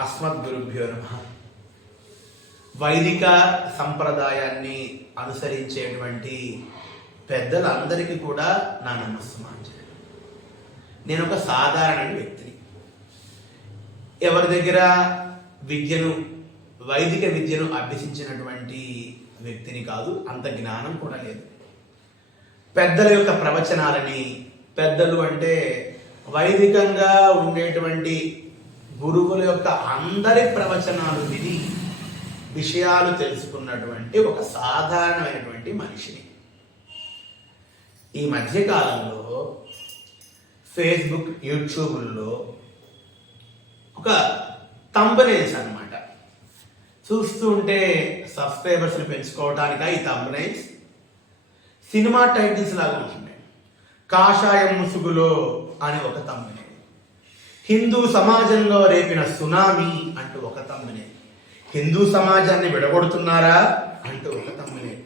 అస్మద్గురుభ్యో నమః. వైదిక సంప్రదాయాన్ని అనుసరించేటువంటి పెద్దలందరికీ కూడా నా నమస్సమాంజలి. నేను ఒక సాధారణ వ్యక్తిని. ఎవరి దగ్గర వైదిక విద్యను అభ్యసించినటువంటి వ్యక్తిని కాదు, అంత జ్ఞానం కూడా లేదు. పెద్దల యొక్క ప్రవచనాలని, పెద్దలు అంటే వైదికంగా ఉండేటువంటి గురువుల యొక్క అందరి ప్రవచనాలు విని విషయాలు తెలుసుకున్నటువంటి ఒక సాధారణమైనటువంటి మనిషిని. ఈ మధ్యకాలంలో ఫేస్బుక్, యూట్యూబ్లో ఒక థంబ్నెయిల్స్ అన్నమాట చూస్తూ ఉంటే సబ్స్క్రైబర్స్ని పెంచుకోవడానికి ఈ థంబ్నెయిల్స్ సినిమా టైటిల్స్ లాగా ఉంటున్నాయి. కాషాయం ముసుగులో అని ఒక థంబ్నెయిల్, హిందూ సమాజంలో రేపిన సునామీ అంటూ ఒక థంబ్నెయిల్, హిందూ సమాజాన్ని విడగొడుతున్నారా అంటూ ఒక థంబ్నెయిల్.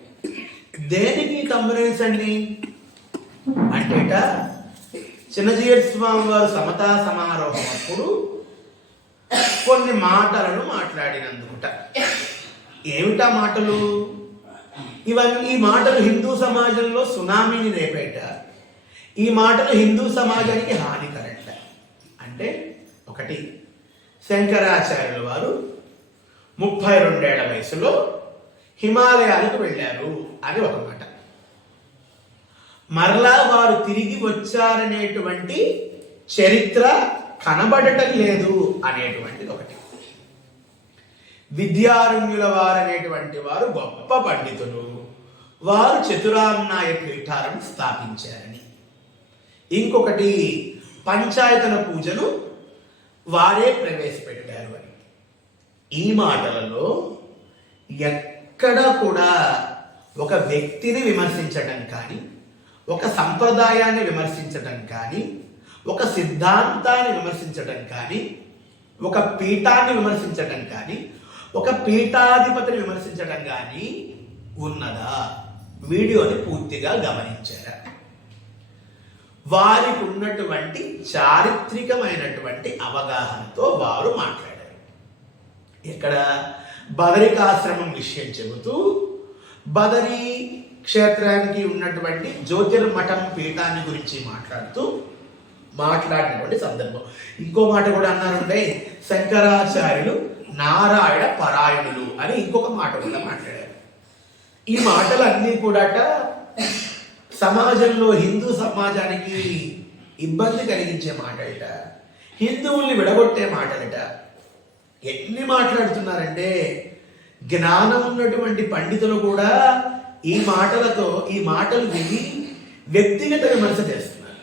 దేనికి థంబ్నెయిల్స్ అండి అంటేట చిన్నజీయర్ స్వామి వారు సమతా సమారోహం అప్పుడు కొన్ని మాటలను మాట్లాడినందుకుట. ఏమిటా మాటలు? ఈ మాటలు హిందూ సమాజంలో సునామీని రేపేట, ఈ మాటలు హిందూ సమాజానికి హానికరంట. అంటే ఒకటి, శంకరాచార్యుల వారు 32 ఏళ్ల వయసులో హిమాలయాలకు వెళ్ళారు అని ఒక మాట. మరలా వారు తిరిగి వచ్చారనేటువంటి చరిత్ర కనబడటం లేదు అనేటువంటిది ఒకటి. విద్యారణ్యుల వారు అనేటువంటి వారు గొప్ప పండితులు, వారు చతురామ్నాయ పీఠాలను స్థాపించారని. ఇంకొకటి, పంచాయతన పూజను వారే ప్రవేశపెట్టారు అని. ఈ మాటలలో ఎక్కడా కూడా ఒక వ్యక్తిని విమర్శించడం కానీ, ఒక సంప్రదాయాన్ని విమర్శించడం కానీ, ఒక సిద్ధాంతాన్ని విమర్శించడం కానీ, ఒక పీఠాన్ని విమర్శించడం కానీ, ఒక పీఠాధిపతిని విమర్శించడం కానీ ఉన్నదా? వీడియోని పూర్తిగా గమనించారా? వారికి ఉన్నటువంటి చారిత్రికమైనటువంటి అవగాహనతో వారు మాట్లాడారు. ఇక్కడ బదరికాశ్రమం విషయం చెబుతూ, బదరీ క్షేత్రానికి ఉన్నటువంటి జ్యోతిర్మఠం పీఠాన్ని గురించి మాట్లాడినటువంటి సందర్భం. ఇంకో మాట కూడా అన్నారంటే, శంకరాచార్యులు నారాయణ పరాయణులు అని ఇంకొక మాట కూడా మాట్లాడారు. ఈ మాటలన్నీ కూడా సమాజంలో హిందూ సమాజానికి ఇబ్బంది కలిగించే మాటలట, హిందువుల్ని విడగొట్టే మాటలట. ఎన్ని మాట్లాడుతున్నారంటే, జ్ఞానం ఉన్నటువంటి పండితులు కూడా ఈ మాటలు విని వ్యక్తిగత విమర్శ చేస్తున్నారు.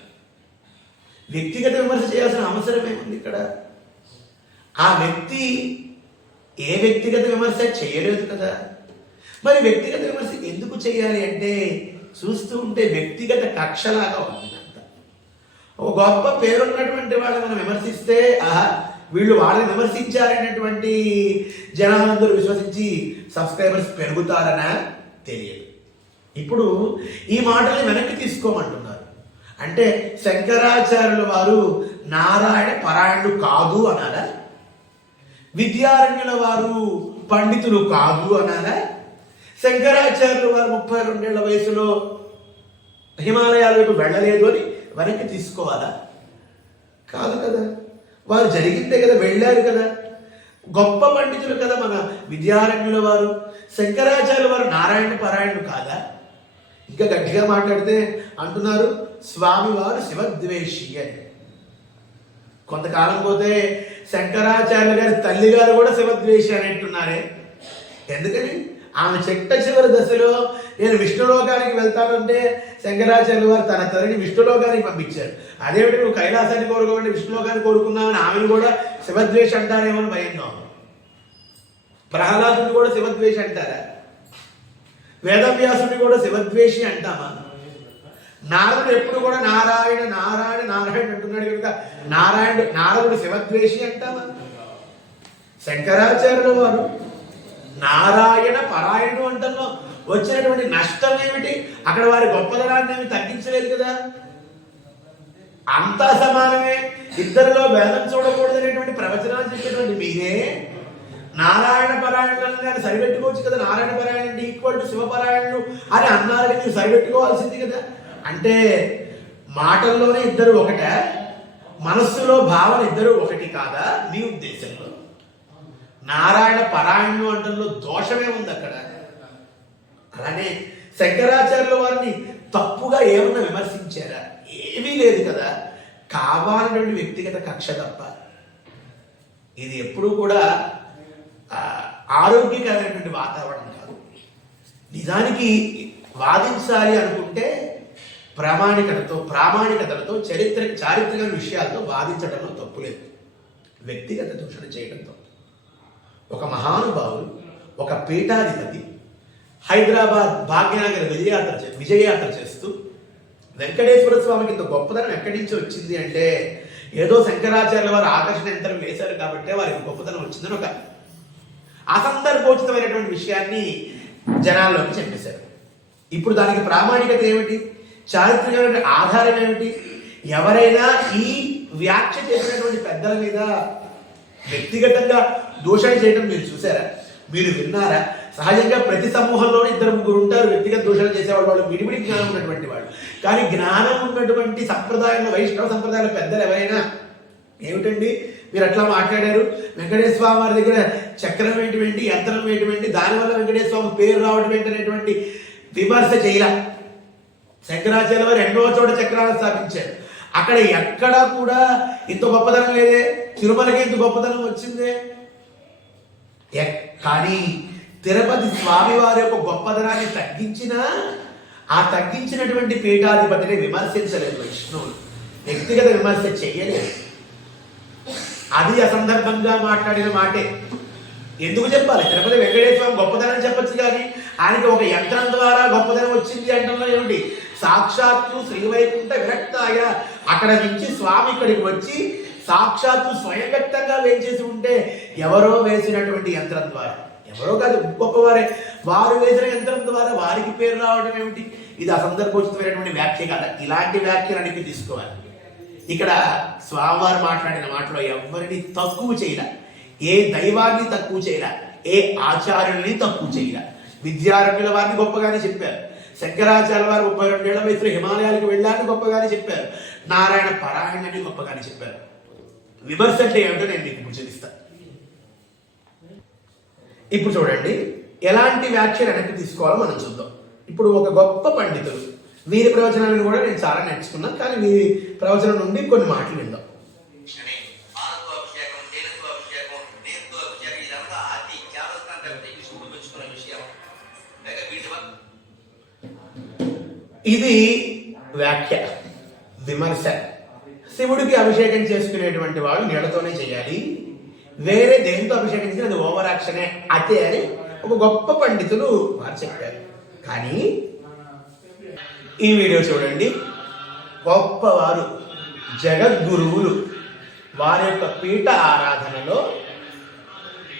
వ్యక్తిగత విమర్శ చేయాల్సిన అవసరం ఏముంది ఇక్కడ? ఆ వ్యక్తి ఏ వ్యక్తిగత విమర్శ చేయలేదు కదా. మరి వ్యక్తిగత విమర్శ ఎందుకు చేయాలి అంటే, చూస్తూ ఉంటే వ్యక్తిగత కక్షలాగా ఉంటుంది అంత. ఒక గొప్ప పేరున్నటువంటి వాళ్ళని మనం విమర్శిస్తే, వీళ్ళు వాళ్ళని విమర్శించారనేటువంటి జనాలందరూ విశ్వసించి సబ్స్క్రైబర్స్ పెరుగుతారనా? తెలియదు. ఇప్పుడు ఈ మాటల్ని వెనక్కి తీసుకోమంటున్నారు. అంటే శంకరాచార్యుల వారు నారాయణ పరాయణుడు కాదు అనాలా? విద్యారణ్యుల వారు పండితులు కాదు అనాలా? శంకరాచార్యుల వారు 32 ఏళ్ల వయసులో హిమాలయాలకు వెళ్ళలేదు అని వెనక్కి తీసుకోవాలా? కాదు కదా. వారు జరిగిందే కదా, వెళ్ళారు కదా, గొప్ప పండితులు కదా మన విద్యారణ్యుల వారు. శంకరాచార్యుల వారు నారాయణ పరాయణుడు కాదా? ఇంకా గట్టిగా మాట్లాడితే అంటున్నారు, స్వామివారు శివద్వేషి అని. కొంతకాలం పోతే శంకరాచార్యుల గారి తల్లి గారు కూడా శివద్వేషి అని అంటున్నారే. ఎందుకని? ఆమె చివరి దశలో నేను విష్ణులోకానికి వెళ్తానంటే శంకరాచార్యుల వారు తన తల్లిని విష్ణులోకానికి పంపించారు. అదేమిటి, నువ్వు కైలాసాన్ని కోరుకోమంటే విష్ణులోకాన్ని కోరుకున్నావని ఆమెను కూడా శివద్వేషి అంటారేమో అని భయంగా. ప్రహ్లాదుని కూడా శివద్వేషి అంటారా? వేదవ్యాసుని కూడా శివద్వేషి అంటామా? నారదుడు ఎప్పుడు కూడా నారాయణ నారాయణ నారాయణ అంటున్నాడు కనుక నారదుడు శివద్వేషి అంటామా? శంకరాచార్యుల వారు నారాయణ పరాయణుడు అంటంలో వచ్చినటువంటి నష్టం ఏమిటి? అక్కడ వారి గొప్పదనాన్ని ఏమి తగ్గించలేదు కదా. అంతా సమానమే, ఇద్దరిలో భేదం చూడకూడదు అనేటువంటి ప్రవచనాలు చెప్పేటువంటి మీరే నారాయణ పరాయణులను కానీ సరిపెట్టుకోవచ్చు కదా. నారాయణ పరాయణ ఈక్వల్ టు శివపరాయణులు అని అన్నారు కానీ మీరు సరిపెట్టుకోవాల్సింది కదా. అంటే మాటల్లోనే ఇద్దరు ఒకటే, మనస్సులో భావన ఇద్దరు ఒకటి కాదా మీ ఉద్దేశంలో? నారాయణ పరాయణులు అంటంలో దోషమే ఉంది అక్కడ. అలానే శంకరాచార్యుల వారిని తప్పుగా ఏమన్నా విమర్శించారా? ఏమీ లేదు కదా. కావాలనేటువంటి వ్యక్తిగత కక్ష తప్ప. ఇది ఎప్పుడూ కూడా ఆరోగ్యకరమైనటువంటి వాతావరణం కాదు. నిజానికి వాదించాలి అనుకుంటే ప్రామాణికతలతో చారిత్రక విషయాలతో వాదించడంలో తప్పులేదు. వ్యక్తిగత దూషణ చేయడం తప్పు. ఒక మహానుభావుడు, ఒక పీఠాధిపతి హైదరాబాద్ భాగ్యనగర్ విజయయాత్ర చేస్తూ వెంకటేశ్వర స్వామికి ఇంత గొప్పదనం ఎక్కడి నుంచి వచ్చింది అంటే ఏదో శంకరాచార్యుల వారు ఆకర్షణ యంత్రం వేశారు కాబట్టి వారికి గొప్పతనం వచ్చిందని ఒక అసందర్భోచితమైనటువంటి విషయాన్ని జనాల్లోకి చెప్పేశారు. ఇప్పుడు దానికి ప్రామాణికత ఏమిటి? చారిత్రకమైన ఆధారం ఏమిటి? ఎవరైనా ఈ వ్యాఖ్య చేసినటువంటి పెద్దల మీద వ్యక్తిగతంగా దూషణ చేయడం మీరు చూసారా? మీరు విన్నారా? సహజంగా ప్రతి సమూహంలోనే ఇద్దరు ముగ్గురు ఉంటారు వ్యక్తిగత దూషణ చేసేవాళ్ళు. వాళ్ళు విడివిడి జ్ఞానం ఉన్నటువంటి వాళ్ళు. కానీ జ్ఞానం ఉన్నటువంటి సంప్రదాయంలో, వైష్ణవ సంప్రదాయంలో పెద్దలు ఎవరైనా ఏమిటండి మీరు అట్లా మాట్లాడారు, వెంకటేశ్వర స్వామి వారి దగ్గర చక్రం ఏంటి, యంత్రం ఏంటి, దానివల్ల వెంకటేశ్వర స్వామి పేరు రావడం ఏంటనేటువంటి విమర్శ చేయాల. శంకరాచార్య వారు ఎన్నో చోట చక్రాలను స్థాపించారు. అక్కడ ఎక్కడా కూడా ఇంత గొప్పదనం లేదే. తిరుమలకి ఇంత గొప్పదనం వచ్చిందే. కానీ తిరుపతి స్వామి వారి యొక్క గొప్పదనాన్ని తగ్గించినా ఆ తగ్గించినటువంటి పీఠాధిపతిని విమర్శించలేదు వైష్ణవులు. వ్యక్తిగత విమర్శ చెయ్యలేదు. అది అసందర్భంగా మాట్లాడిన మాటే. ఎందుకు చెప్పాలి? తిరుపతి వెంకటేశ్వర స్వామి గొప్పదనం చెప్పచ్చు కానీ ఆయనకి ఒక యంత్రం ద్వారా గొప్పదనం వచ్చింది అంటున్నా ఏమిటి? సాక్షాత్తు శ్రీవైకుంఠ విరక్తాయ అక్కడ నుంచి స్వామి ఇక్కడికి వచ్చి సాక్షాత్తు స్వయం వ్యక్తంగా వేయించేసి ఉంటే ఎవరో వేసినటువంటి యంత్రం ద్వారా, ఎవరో కాదు గొప్పవారే, వారు వేసిన యంత్రం ద్వారా వారికి పేరు రావడం ఏమిటి? ఇది అసందర్భోచితమైనటువంటి వ్యాఖ్య కాదా. ఇలాంటి వ్యాఖ్యలన్నింటినీ తీసుకోవాలి. ఇక్కడ స్వామివారు మాట్లాడిన మాటలో ఎవరిని తక్కువ చేయరా, ఏ దైవాన్ని తక్కువ చేయరా, ఏ ఆచార్యుల్ని తక్కువ చేయరా. విద్యారణ్యుల వారిని గొప్పగానే చెప్పారు. శంకరాచార్య వారు 32 ఏళ్ల వయసులో హిమాలయాలకు వెళ్ళాలని గొప్పగానే చెప్పారు. నారాయణ పరాయణని గొప్పగానే చెప్పారు. విమర్శ అంటే ఏమిటో నేను మీకు ఇప్పుడు చూపిస్తాను. ఇప్పుడు చూడండి, ఎలాంటి వ్యాఖ్యలు వెనక్కి తీసుకోవాలో మనం చూద్దాం. ఇప్పుడు ఒక గొప్ప పండితులు, వీరి ప్రవచనాలను కూడా నేను చాలా నేర్చుకున్నాను, కానీ వీరి ప్రవచనం నుండి కొన్ని మాటలు విందాం. ఇది వ్యాఖ్య, విమర్శ. శివుడికి అభిషేకం చేసుకునేటువంటి వాడు నీళ్లతోనే చేయాలి, వేరే దేంతో అభిషేకం చేసి అది ఓవర్ యాక్షనే అతే అని ఒక గొప్ప పండితులు వారు చెప్పారు. కానీ ఈ వీడియో చూడండి, గొప్పవారు జగద్గురువులు వారి యొక్క పీఠ ఆరాధనలో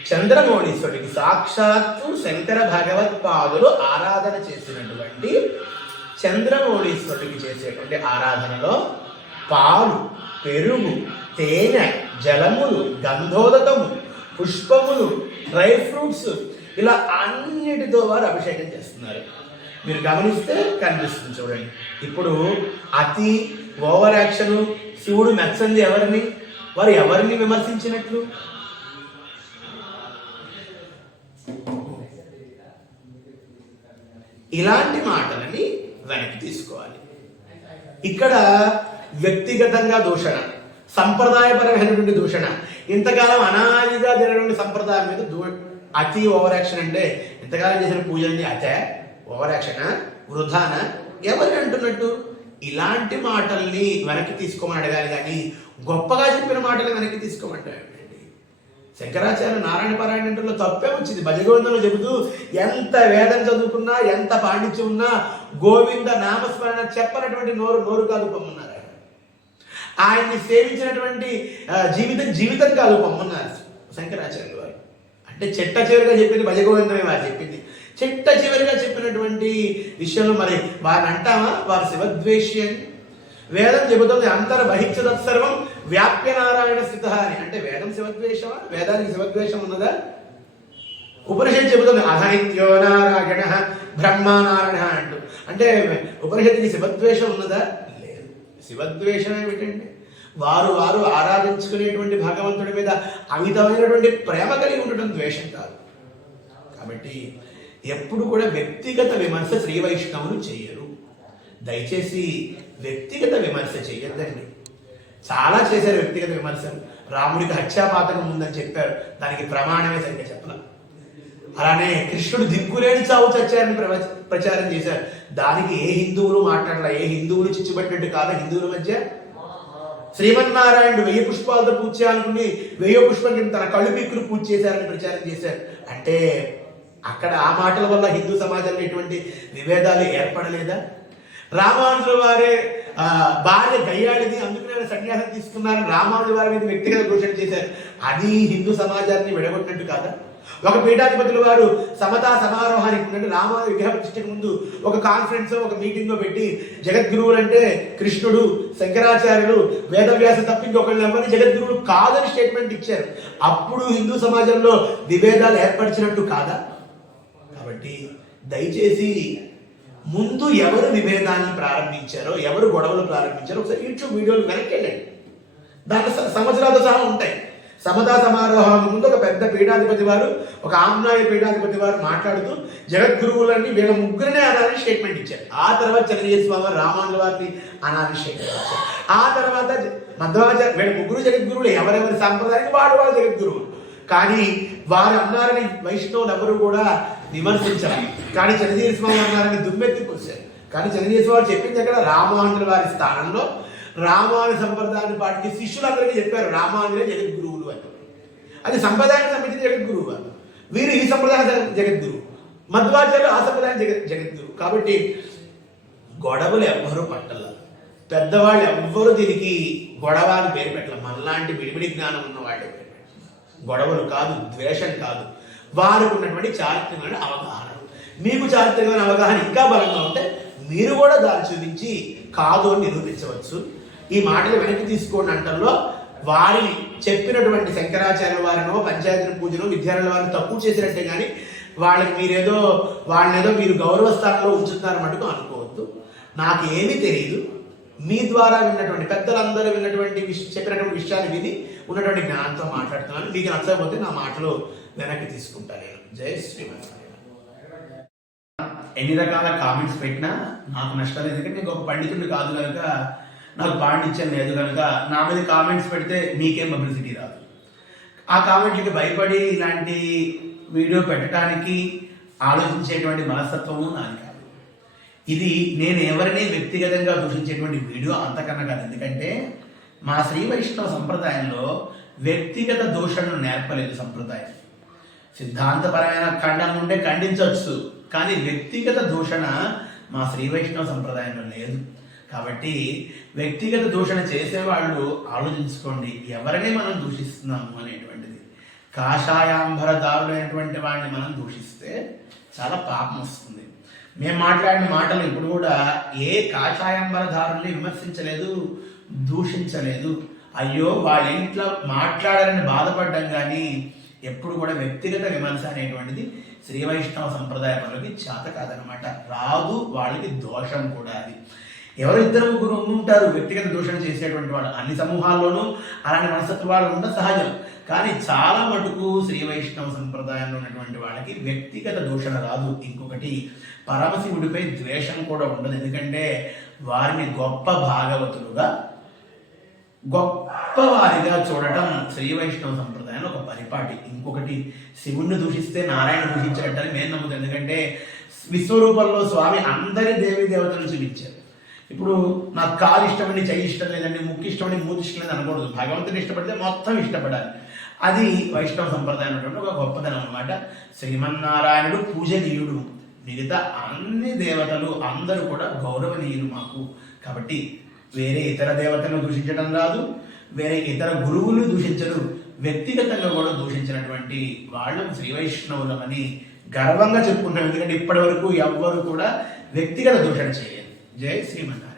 చంద్రమౌళీశ్వరుడికి సాక్షాత్తు శంకర భగవత్పాదులు ఆరాధన చేసినటువంటి చంద్రమౌళీశ్వరుడికి చేసేటువంటి ఆరాధనలో పాలు, పెరుగు, తేనె, జలములు, గంధోదకము, పుష్పములు, డ్రై ఫ్రూట్స్ ఇలా అన్నిటితో వారు అభిషేకం చేస్తున్నారు. మీరు గమనిస్తే కనిపిస్తుంది చూడండి. ఇప్పుడు అతి ఓవర్ యాక్షన్, శివుడు మెచ్చంది ఎవరిని? వారు ఎవరిని విమర్శించినట్లు? ఇలాంటి మాటలని వెనక్కి తీసుకోవాలి. ఇక్కడ వ్యక్తిగతంగా దూషణ, సంప్రదాయపరమైనటువంటి దూషణ, ఇంతకాలం అనాదిగా జరిగినటువంటి సంప్రదాయం మీద అతి ఓవర్ యాక్షన్. అంటే ఇంతకాలం చేసిన పూజల్ని అతే ఓవర్ యాక్షనా, వృధానా, ఎవరు అంటున్నట్టు? ఇలాంటి మాటల్ని వెనక్కి తీసుకోమని అడగాలి కానీ గొప్పగా చెప్పిన మాటల్ని వెనక్కి తీసుకోమంటాడు. శంకరాచార్య నారాయణ పారాయణంలో తప్పే వచ్చింది. భజగోవిందంలో చెబుతూ ఎంత వేదం చదువుకున్నా, ఎంత పాండిత్యం ఉన్నా గోవింద నామస్మరణ చెప్పనటువంటి నోరు కాదు పొమ్మన్నారు. ఆయన్ని సేవించినటువంటి జీవితం కాదు పొమ్మన్నారు శంకరాచార్యులు వారు. అంటే చిట్ట చివరిగా చెప్పింది భజగోవిందమే వారు చెప్పింది. చిట్ట చివరిగా చెప్పినటువంటి విషయంలో మరి వారిని అంటామా వారు శివద్వేషి అని? వేదం చెబుతుంది అంతర్బహిష్య తత్సర్వం వ్యాప్య నారాయణ స్థిత అని. అంటే వేదం శివద్వేషమా? వేదానికి శివద్వేషం ఉన్నదా? ఉపనిషత్తు చెబుతుంది అధనిత్యో నారాయణ బ్రహ్మనారాయణ అంటూ. అంటే ఉపనిషత్తుకి శివద్వేషం ఉన్నదా? లేదు. శివద్వేషం ఏమిటండి? వారు ఆరాధించుకునేటువంటి భగవంతుడి మీద అమితమైనటువంటి ప్రేమ కలిగి ఉండటం ద్వేషం కాదు. కాబట్టి ఎప్పుడు కూడా వ్యక్తిగత విమర్శ శ్రీ వైష్ణవులు చేయరు. దయచేసి వ్యక్తిగత విమర్శ చేయొద్దండి. చాలా చేశారు వ్యక్తిగత విమర్శలు. రాముడికి హత్యాపాతకం ఉందని చెప్పారు, దానికి ప్రమాణమే సరిగ్గా చెప్పాలి. అలానే కృష్ణుడు దిక్కులేని చావు చచ్చారని ప్రచారం చేశారు, దానికి ఏ హిందువులు మాట్లాడాల, ఏ హిందువులు చిచ్చుపట్టినట్టు కాదా హిందువుల మధ్య. శ్రీమన్నారాయణుడు 1000 పుష్పాలతో పూజ చేయాలనుకుని 1000 పుష్పం కింద తన కళ్ళు పీక్కులు పూజ చేశారని ప్రచారం చేశారు. అంటే అక్కడ ఆ మాటల వల్ల హిందూ సమాజంలో ఎటువంటి విభేదాలు ఏర్పడలేదా? రామానుజుల వారే భార్య గయ్యాళిది, అందుకనే ఆయన సన్యాసం తీసుకున్నారని రామానుజుల వారి మీద వ్యక్తిగత దూషణ చేశారు. అది హిందూ సమాజాన్ని విడగొట్టినట్టు కాదా? ఒక పీఠాధిపతుల వారు సమతా సమారోహానికి అంటే రామానుజ విగ్రహ ప్రతిష్టకు ముందు ఒక కాన్ఫరెన్స్, ఒక మీటింగ్ పెట్టి జగద్గురువులు అంటే కృష్ణుడు, శంకరాచార్యులు, వేదవ్యాస తప్ప ఇంకొకళ్ళు ఎవరిని జగద్గురువులు కాదని స్టేట్మెంట్ ఇచ్చారు. అప్పుడు హిందూ సమాజంలో విభేదాలు ఏర్పరిచినట్టు కాదా? కాబట్టి దయచేసి ముందు ఎవరు విభేదాన్ని ప్రారంభించారో, ఎవరు గొడవలు ప్రారంభించారో ఒకసారి యూట్యూబ్ వీడియోలు వెనక్కి వెళ్ళండి. దాంట్లో సంవత్సరాలతో సహా ఉంటాయి. సమతా సమారోహానికి ముందు ఒక పెద్ద పీఠాధిపతి వారు, ఒక ఆమ్నాయ పీఠాధిపతి వారు మాట్లాడుతూ జగద్గురువులన్నీ వీళ్ళ ముగ్గురినే అనాలని స్టేట్మెంట్ ఇచ్చారు. ఆ తర్వాత చంద్రజయ స్వామి రామానుజుల వారిని అనాలని స్టేట్మెంట్ ఇచ్చారు. ఆ తర్వాత మధ్వాచార్య, వీళ్ళ ముగ్గురు జగద్గురువులు, ఎవరెవరి సాంప్రదాయానికి వాళ్ళు జగద్గురువులు. కానీ వారు అన్నారని వైష్ణవులు ఎవరు కూడా విమర్శించారు. కానీ చంద్రజయ స్వామి అన్నారని దుమ్మెత్తిపోసారు. కానీ చంద్రజయ స్వామి చెప్పింది అక్కడ రామానుజుల వారి స్థానంలో రామానుజ సంప్రదాయాన్ని పాటించి శిష్యులందరికీ చెప్పారు రామానుజులే జగద్గురువులు అని. అది సంప్రదాయానికి సంబంధించిన జగద్గురువు అని. వీరు ఈ సంప్రదాయ జగద్గురువు, మధ్వాచార్యులు ఆ సంప్రదాయం జగద్గురువు. కాబట్టి గొడవలు ఎవ్వరూ పట్టల, పెద్దవాళ్ళు ఎవ్వరూ దీనికి గొడవ అని పేరు పెట్టాల. మనలాంటి విడివిడి జ్ఞానం ఉన్న వాళ్ళే పేరు పెట్టాలి. గొడవలు కాదు, ద్వేషం కాదు, వారికి ఉన్నటువంటి చారిత్రమైన అవగాహన. మీకు చారిత్రమైన అవగాహన ఇంకా బలంగా ఉంటే మీరు కూడా దాన్ని చూపించి కాదు అని నిరూపించవచ్చు. ఈ మాటలు వెనక్కి తీసుకోండి అంటల్లో వారిని చెప్పినటువంటి శంకరాచార్యుల వారినో, పంచాయతీ పూజనో, విద్యార్థుల వారిని తక్కువ చేసినట్టే కానీ వాళ్ళనేదో మీరు గౌరవ స్థానంలో ఉంచుతున్నారు మటుకు అనుకోవద్దు. నాకు ఏమీ తెలియదు, మీ ద్వారా విన్నటువంటి పెద్దలందరూ విన్నటువంటి చెప్పినటువంటి విషయాన్ని విని ఉన్నటువంటి జ్ఞానంతో మాట్లాడుతున్నాను. మీకు నచ్చకపోతే నా మాటలు వెనక్కి తీసుకుంటా నేను. జై శ్రీమన్నారాయణ. ఎన్ని రకాల కామెంట్స్ పెట్టినా నాకు నష్టం లేదు, ఎందుకంటే నేను ఒక పండితుడిని కాదు కనుక, నాకు పాండిత్యం లేదు కనుక నా మీద కామెంట్స్ పెడితే మీకేం పబ్లిసిటీ రాదు. ఆ కామెంట్లకి భయపడి ఇలాంటి వీడియో పెట్టడానికి ఆలోచించేటువంటి మనస్తత్వము నాది కాదు. ఇది నేను ఎవరిని వ్యక్తిగతంగా దూషించేటువంటి వీడియో అంతకన్నా కాదు. ఎందుకంటే మా శ్రీ వైష్ణవ సంప్రదాయంలో వ్యక్తిగత దూషణను నేర్పలేదు సంప్రదాయం. సిద్ధాంతపరమైన ఖండం ఉంటే ఖండించవచ్చు, కానీ వ్యక్తిగత దూషణ మా శ్రీ వైష్ణవ సంప్రదాయంలో లేదు. కాబట్టి వ్యక్తిగత దూషణ చేసేవాళ్ళు ఆలోచించుకోండి, ఎవరిని మనం దూషిస్తున్నాము అనేటువంటిది. కాషాయాంబరదారుడైనటువంటి వాడిని మనం దూషిస్తే చాలా పాపం వస్తుంది. మేము మాట్లాడిన మాటలు ఇప్పుడు కూడా ఏ కాషాయాంబరదారుల్ని విమర్శించలేదు, దూషించలేదు. అయ్యో వాళ్ళ ఇంట్లో మాట్లాడాలని బాధపడ్డం కానీ ఎప్పుడు కూడా వ్యక్తిగత విమర్శ అనేటువంటిది శ్రీ వైష్ణవ సంప్రదాయ పనులకి చేత కాదనమాట, రాదు. వాళ్ళకి దోషం కూడా అది. ఎవరు ఇద్దరు ముగ్గురు ఉంటారు వ్యక్తిగత దూషణ చేసేటువంటి వాళ్ళు, అన్ని సమూహాల్లోనూ అలాంటి మనస్తత్వాలు ఉండ సహజం. కానీ చాలా మటుకు శ్రీ వైష్ణవ సంప్రదాయంలో ఉన్నటువంటి వాళ్ళకి వ్యక్తిగత దూషణ రాదు. ఇంకొకటి, పరమశివుడిపై ద్వేషం కూడా ఉండదు. ఎందుకంటే వారిని గొప్ప భాగవతులుగా, గొప్పవారిగా చూడటం శ్రీ వైష్ణవ సంప్రదాయంలో ఒక పరిపాటి. ఇంకొకటి, శివుణ్ణి దూషిస్తే నారాయణ దూషించినట్టని మేము నమ్ముతాం. ఎందుకంటే విశ్వరూపంలో స్వామి అందరి దేవీ దేవతలను చూపించారు. ఇప్పుడు నాకు కాలు ఇష్టమని చెయ్యి ఇష్టం లేదండి, ముక్కు ఇష్టమని మూతి ఇష్టం లేదు అనకూడదు. భగవంతుని ఇష్టపడితే మొత్తం ఇష్టపడాలి. అది వైష్ణవ సంప్రదాయం ఒక గొప్పదనం అనమాట. శ్రీమన్నారాయణుడు పూజనీయుడు, మిగతా అన్ని దేవతలు అందరూ కూడా గౌరవనీయులు మాకు. కాబట్టి వేరే ఇతర దేవతలను దూషించడం రాదు, వేరే ఇతర గురువులు దూషించరు, వ్యక్తిగతంగా కూడా దూషించినటువంటి వాళ్ళం శ్రీ వైష్ణవులమని గర్వంగా చెప్పుకుంటాం. ఎందుకంటే ఇప్పటి వరకు ఎవ్వరు కూడా వ్యక్తిగత దూషణ చేయలేదు. జై శ్రీమన్నారాయణ.